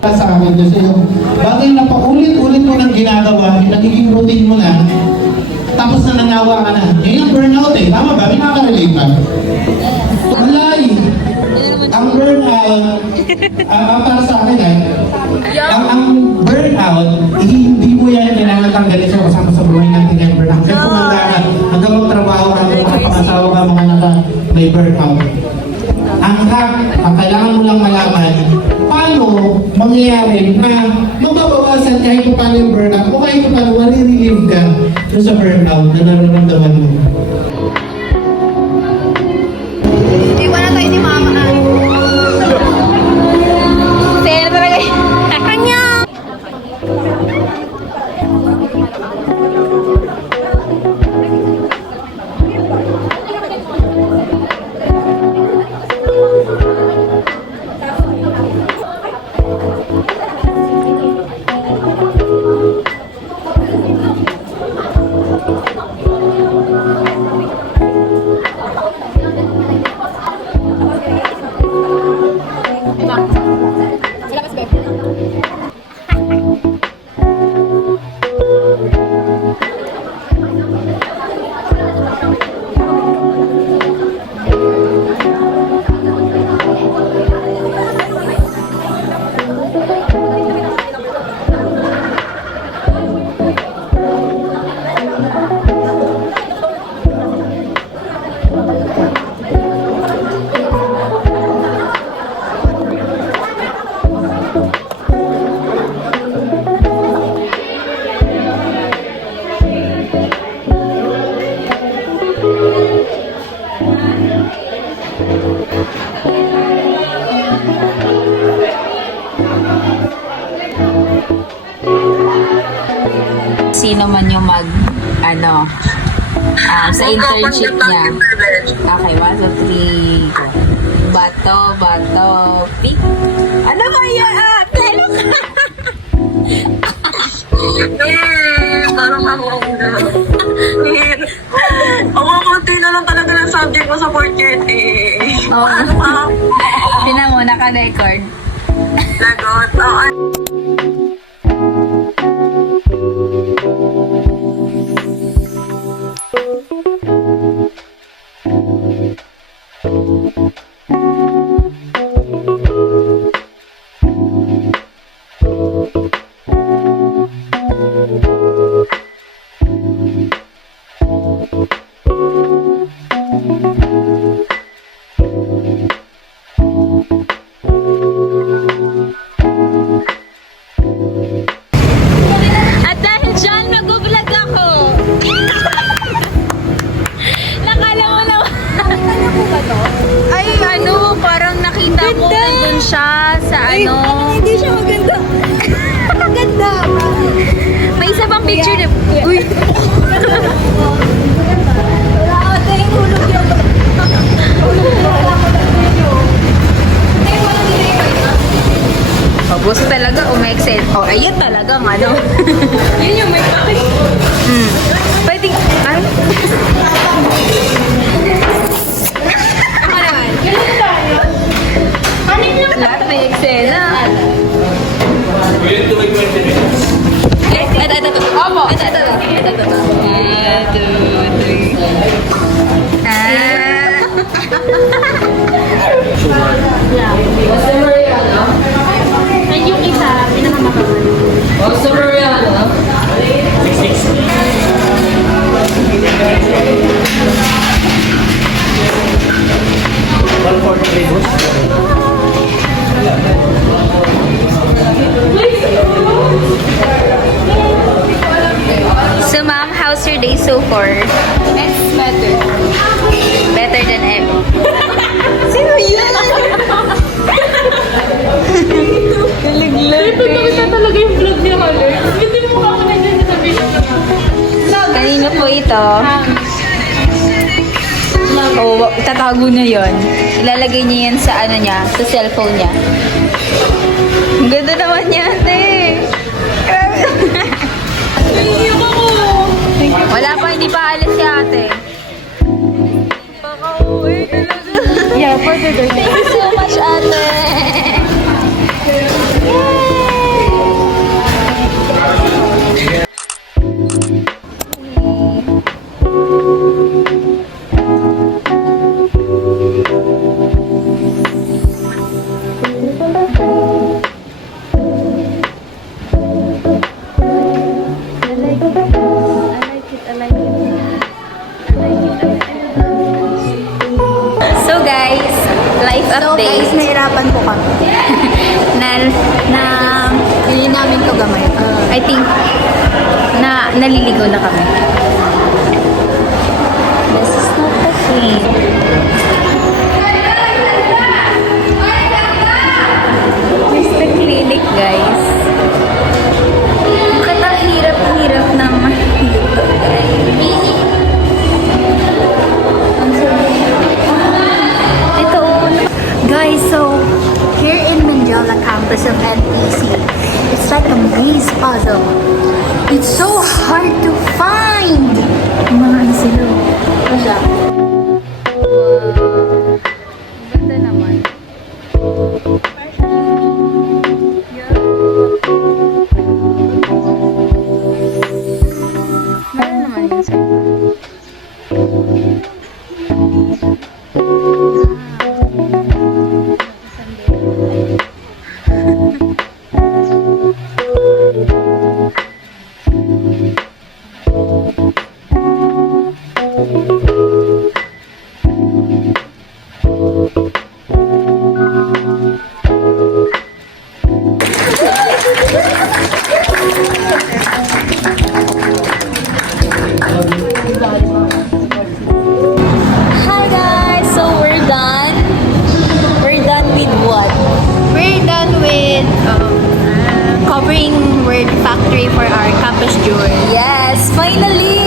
sa akin kasi yung bagay na paulit-ulit mo nang ginagawa, nagiging routine mo na, tapos na nangawa ka na. Yan yung burnout eh. Tama ba? May nakaka-relate ba? Walay! Ang burnout, para sa akin ang burnout, hindi mo yan kailangan tanggalin sa kasama sa buhay natin yung burnout. Kasi kumanda ka, hanggang magtrabaho ka, hanggang makapangasawa ka, mga may burnout. Ang kailangan mo lang malaman, paano mangyayari na mababawasan kahit pa paano yung burnout o kahit pa paano marirelieve ka sa burnout na nararamdaman mo. Iwan na tayo ni Mama. Sa'yo na talaga yun. Kanya! Sino man yung sa internship niya. Okay, 1, 2, 3, go. Bato, pick. Ano ba yan? Telo ka! Parang ako konti na lang talaga ng subject mo sa fourth year eh. Oo. Ano pa? Tingnan mo, naka-record. Lagot. Oo. At dahil dyan, mag-vlog ako. Nakala mo na. Nakita niyo po ba to? Ay, parang nakita ko nandun siya sa Hindi siya maganda. Maganda. May isa pang picture na. Uy! Wala ako tayong hulog yun. Gusto talaga umexcel. Oh, ayun talagang Yun yung may bakit. Pwede, ay. Ako naman. Ganun tayo. Kanin lang. Lahat may eksena. Ito. Opo. Ito. 1, 2, 3. Ay, yung isa, pinakamakapal. Customer yan, ha? 660. 143 boss. So, ma'am, how's your day so far? It's better. Better than ever. Sino yun? Galiglag. Ito talaga yung vlog niya, Alex. Hindi mo ako na dyan sa video na. Kanino po ito? Oh, tatago niya yon. Ilalagay niya yan sa sa cellphone niya. Ang ganda naman yan, eh. Naiiyak ako. Wala pa, hindi pa alis si ate. Baka-uwi talaga. Yeah, for the day. Thank you so much, ate. Yay! So guys, life update. Guys, nahirapan po kami. na Hindi namin to gamay. I think naliligaw na kami. This is not the thing. This is the clinic, guys. Bakit ang hirap-hirap na mahito, guys? Ang sabi. Ito, Guys, so here in Mandela campus of NPC, it's like a maze puzzle. It's so hard to find. Mga ano sila. Ano siya? ganda naman. Meron naman yun sa Hi guys! So we're done. We're done with what? We're done with covering word factory for our campus tour. Yes, finally!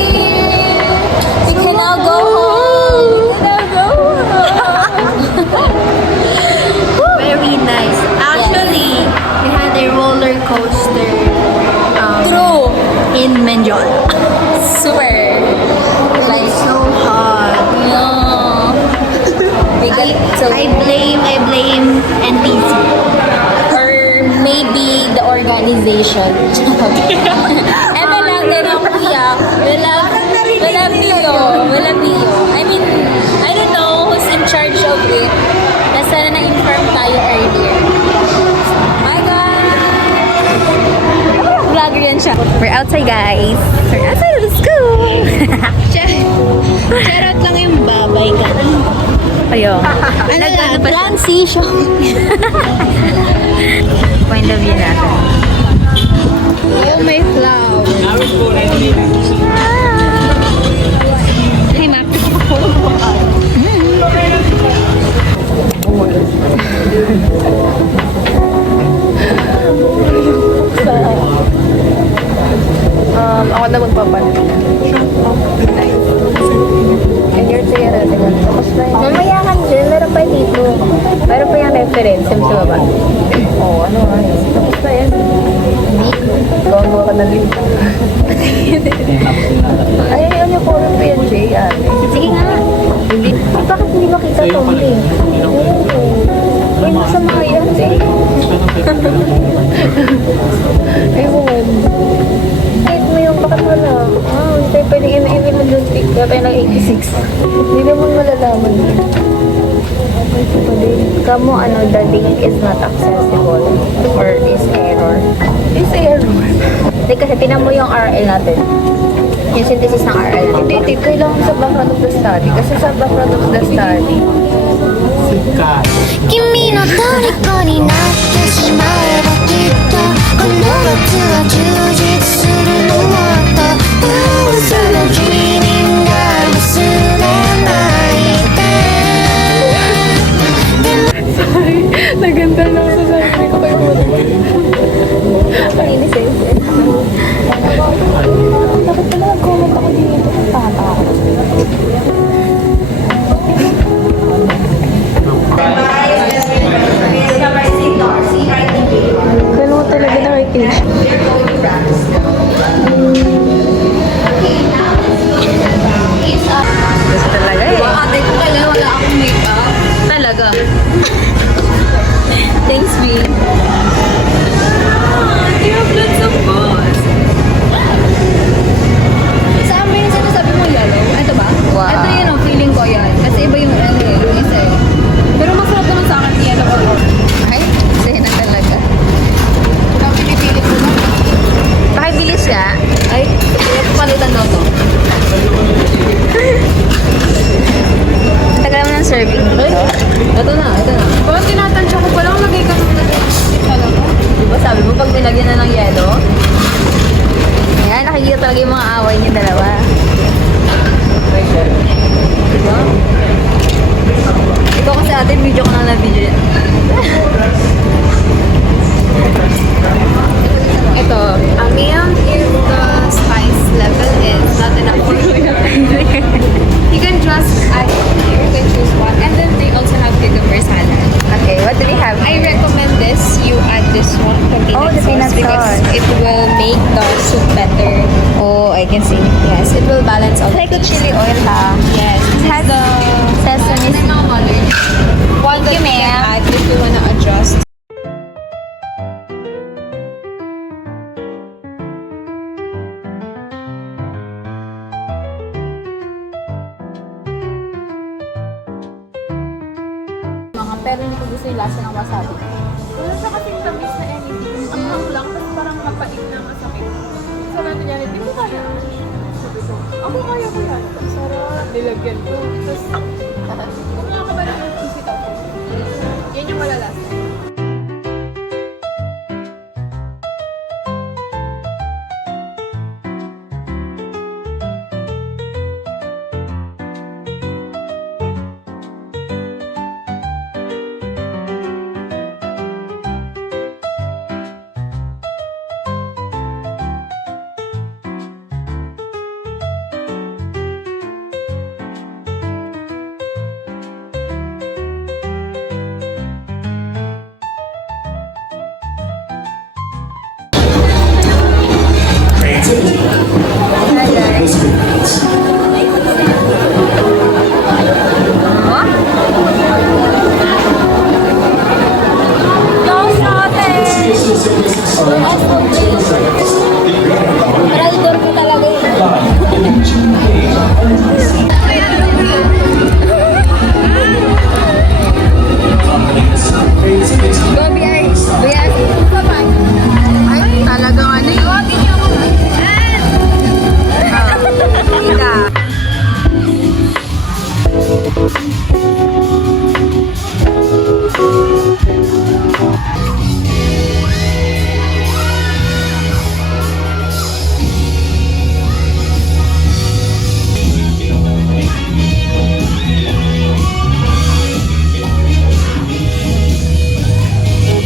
We can now go home! We can now go home! Very nice. Actually, we had a roller coaster True! in Menjol. Super! Like, So hot. no. I blame NPC. Or maybe the organization. Lang ganun, kuya. Wala Mio. I mean, I don't know who's in charge of it. Nasa na-inform tayo earlier. Bye, guys! Vlogger yan siya. We're outside, guys. We're outside of the school. Charot lang yung babay ka. Ayun. Ano pa? Transition. Point of view natin. Oh, may flower. Hi, Mac. Ako na magpapalit. And you're together. Tapos na yun. Mamaya ka dyan, meron pa dito. Meron pa yung reference sa baba. Oo, ano nga yun. Tapos na yan. Gawa ka na link. Ay, ano yung forum pa yan, Jay? Sige nga. Bakit hindi makita ito? Ay, nasa mga yan, Jay. Ewan. Kahit mo yung bakit wala. Hindi tayo pwedeng ina-ina mo doon. Kaya tayo ng 86. Hindi naman malalaman yun. Kamo the link is not accessible or is error. Is error. Hindi kasi tinan mo yung RL natin. Yung synthesis ng RL natin. Hindi, kailangan sa background of the study. Kasi sa background of the study, 君の虜になってしまえばきっとこの夏は充実するのもっとその君が忘れないで naganda lang sa sarili ko kayo mo. Ang inisensya. Dapat pala nag-comment ako dito. Tata. Kailan mo talaga nakikinig siya? Palitan daw to. Tagal mo ng serving dito. Ito na. Parang tinatansya ko palang lagay ka ng talaga. Diba sabi mo pag nilagyan na ng yelo? Ayan, nakikita talaga yung mga away niya dalawa. Diba? Ikaw kasi ate, video ko na video yan. Ito, milk if the spice level is not enough for you. You can just add here, you can choose one. And then they also have cucumber salad. Okay, what do we have? I recommend this. You add this one for Oh, the peanut because sauce. it will make the soup better. Oh, I can see. Yes, it will balance all Like the a taste. chili oil ha. Yes, this Has is the sesame seed. one that you can ma'am. add if you wanna adjust. Mga pero hindi ko gusto yung lasa ng wasabi. Wala siya kasing tamis na anything. Ang hang lang, tapos parang kapait na masakit. So, natin yan, hindi ko kaya. Sabi ko, ako kaya ko yan. Ang sarap, nilagyan ko. Tapos, kung nakakabalik ng isip ako, yan yung malalas. Rider ko talaga yun. Go, BR. BR. Ay, talagang ano yun. Huwagin niyo ako. Ika.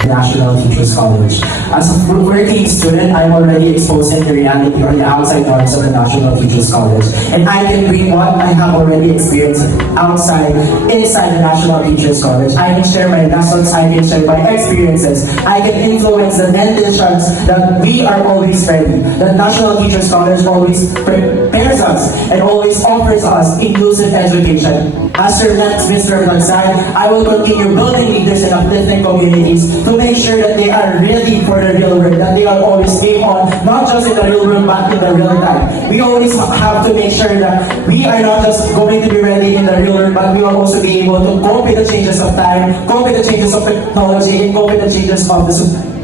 National Teachers College. As a working student, I'm already exposed to the reality or the outside norms of the National Teachers College. And I can bring what I have already experienced inside the National Teachers College. I can share my lessons, I can share my experiences, I can influence the decisions that we are always ready. The National Teachers College always prepares us and always offers us inclusive education. As your next Mr. Lansay, I will continue building leaders and uplifting communities to make sure that they are ready for the real world, that they are always game on, not just in the real world, but in the real time. We always have to make sure that we are not just going to be ready in the real world, but we will also be able to cope with the changes of time, cope with the changes of technology, and cope with the changes of the